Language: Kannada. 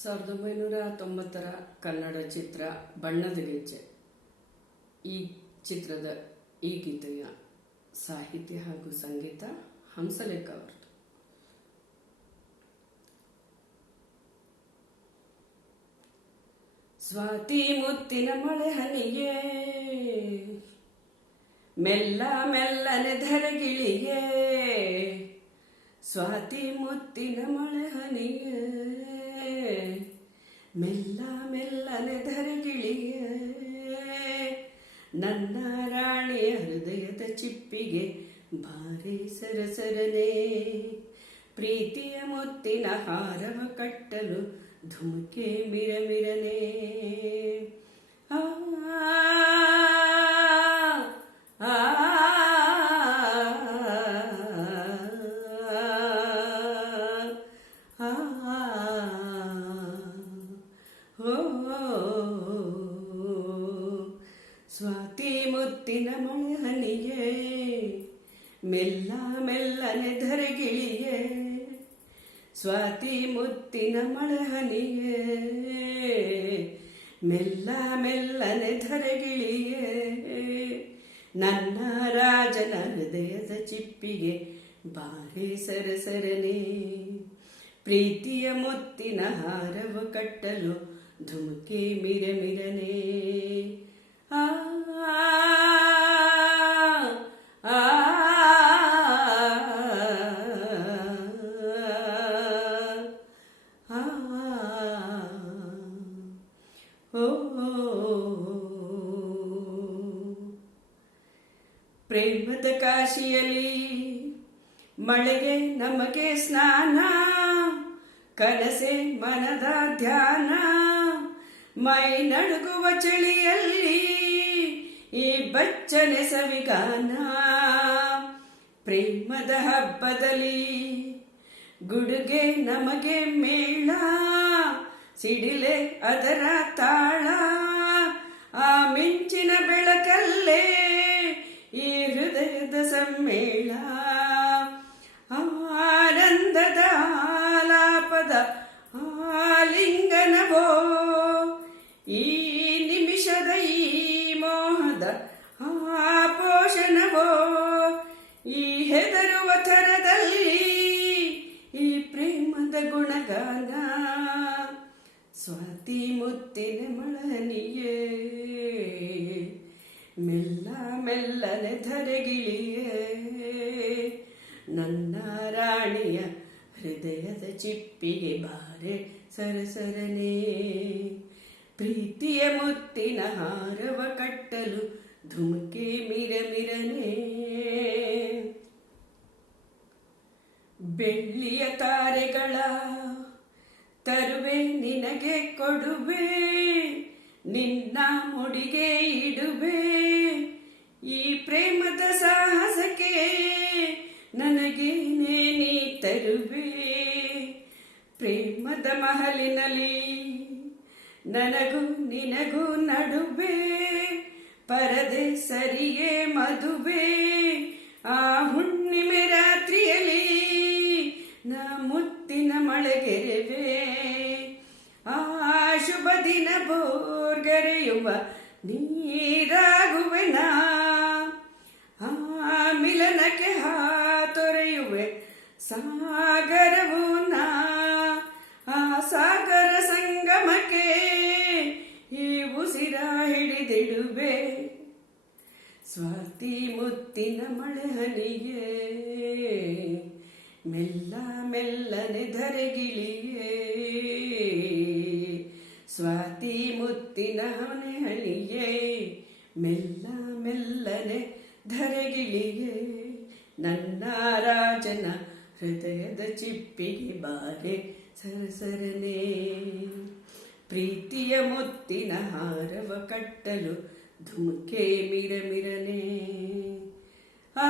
1990ರ ಕನ್ನಡ ಚಿತ್ರ ಬಣ್ಣದ ಗೆಜ್ಜೆ. ಈ ಚಿತ್ರದ ಈ ಗೀತೆಯ ಸಾಹಿತ್ಯ ಹಾಗೂ ಸಂಗೀತ ಹಂಸಲೇಖ ಅವರದು. ಸ್ವಾತಿ ಮುತ್ತಿನ ಮಳೆ ಹನಿಗೆ ಮೆಲ್ಲ ಮೆಲ್ಲನೆ ಧರೆಗಿಳಿಗೆ, ಸ್ವಾತಿ ಮುತ್ತಿನ ಮಳೆ ಹನಿಗೆ ಮೆಲ್ಲ ಮೆಲ್ಲನೆ ಧರೆಗಿಳಿಗೆ, ನನ್ನ ರಾಣಿಯ ಹೃದಯದ ಚಿಪ್ಪಿಗೆ ಭಾರಿ ಸರಸರನೆ, ಪ್ರೀತಿಯ ಮುತ್ತಿನ ಹಾರವ ಕಟ್ಟಲು ಧುಮುಕೆ ಮಿರಮಿರನೆ. ಆ ಆ ಸ್ವಾತಿ ಮುತ್ತಿನ ಮಳೆ ಹನಿಗೆ ಮೆಲ್ಲ ಮೆಲ್ಲನೆ ಧರೆಗಿಳಿಗೆ, ಸ್ವಾತಿ ಮುತ್ತಿನ ಮಳೆ ಹನಿಗೆ ಮೆಲ್ಲ ಮೆಲ್ಲನೆ ಧರೆಗಿಳಿಗೆ, ನನ್ನ ರಾಜನ ಹೃದಯದ ಚಿಪ್ಪಿಗೆ ಬಾರಿ ಸರಸರನೆ, ಪ್ರೀತಿಯ ಮುತ್ತಿನ ಹಾರವ ಕಟ್ಟಲು ಧುಮುಕೆ ಮಿರಮಿರನೆ. ಆ ಆ ಪ್ರೇಮದ ಕಾಶಿಯಲ್ಲಿ ಮಳೆಗೆ ನಮಗೆ ಸ್ನಾನ, ಕನಸೆ ಮನದ ಧ್ಯಾನ, ಮೈ ನಡುಗುವ ಚಳಿಯಲ್ಲಿ ಈ ಬಚ್ಚನೆ ಸವಿಗಾನ, ಪ್ರೇಮದ ಹಬ್ಬದಲ್ಲಿ ಗುಡುಗೆ ನಮಗೆ ಮೇಳ, ಸಿಡಿಲೆ ಅದರ ತಾಳ, ಆ ಮಿಂಚಿನ ಬೆಳಕಲ್ಲೇ ಈ ಹೃದಯದ ಸಮ್ಮೇಳ, ಆನಂದದ ಆಲಾಪದ ಆಲಿಂಗನವೋ, ಈ ನಿಮಿಷದ ಈ ಮೋಹದ ಆಪೋಷಣವೋ, ಈ ಹೆದರುವ ಥರದಲ್ಲಿ ಈ ಪ್ರೇಮದ ಗುಣಗಾನ, ಸ್ವಾತಿ ಮುತ್ತಿನ ಮಳನಿಯೇ ಮೆಲ್ಲ ಮೆಲ್ಲನೆ ಧರೆಗಿಳಿಯೇ, ನನ್ನ ರಾಣಿಯ ಹೃದಯದ ಚಿಪ್ಪಿಗೆ ಬಾರೆ ಸರಸರನೆ, ಪ್ರೀತಿಯ ಮುತ್ತಿನ ಹಾರವ ಕಟ್ಟಲು ಧುಮುಕೆ ಮಿರಮಿರನೆ. ಬೆಳ್ಳಿಯ ತಾರೆಗಳ ತರುವೆ ನಿನಗೆ ಕೊಡುವೆ, ನಿನ್ನ ಮುಡಿಗೆ ಇಡುವೆ, ಈ ಪ್ರೇಮದ ಸಾಹಸಕ್ಕೆ ನನಗೇನೇ ನೀ ತರುವೆ, ಪ್ರೇಮದ ಮಹಲಿನಲ್ಲಿ ನನಗೂ ನಿನಗೂ ನಡುವೆ, ಪರದೆ ಸರಿಯೇ ಮದುವೆ, ಆ ಹುಣ್ಣಿಮೆ ರಾತ್ರಿಯಲ್ಲಿ ನಾ ಮುತ್ತಿನ ಮಳೆಗೆರೆವೆ, ಆ ಶುಭ ದಿನ ಬೋರ್ಗರೆಯುವ ನೀರಾಗುವೆನಾ, ಆ ಮಿಲನಕ್ಕೆ ಹಾತೊರೆಯುವೆ ಸಾಗರವು ನಾ, ಆ ಸಾಗರ ಸಂಗಮಕ್ಕೆ ಈ ಉಸಿರ ಹಿಡಿದಿಡುವೆ, ಸ್ವಾತಿ ಮುತ್ತಿನ ಮಳೆ ಹನಿಗೆ ಮೆಲ್ಲ ಮೆಲ್ಲನೆ ಧರೆಗಿಳಿಗೆ, ಸ್ವಾತಿ ಮುತ್ತಿನ ಮಳೆ ಹನಿಗೆ ಮೆಲ್ಲ ಮೆಲ್ಲನೆ ಧರೆಗಿಳಿಗೆ, ನನ್ನ ರಾಜನ ಹೃದಯದ ಚಿಪ್ಪಿಗೆ ಬಾರೆ ಸರಸರನೆ, ಪ್ರೀತಿಯ ಮುತ್ತಿನ ಹಾರವ ಕಟ್ಟಲು ಧುಮುಕೆ ಮಿರಮಿರನೆ. ಆ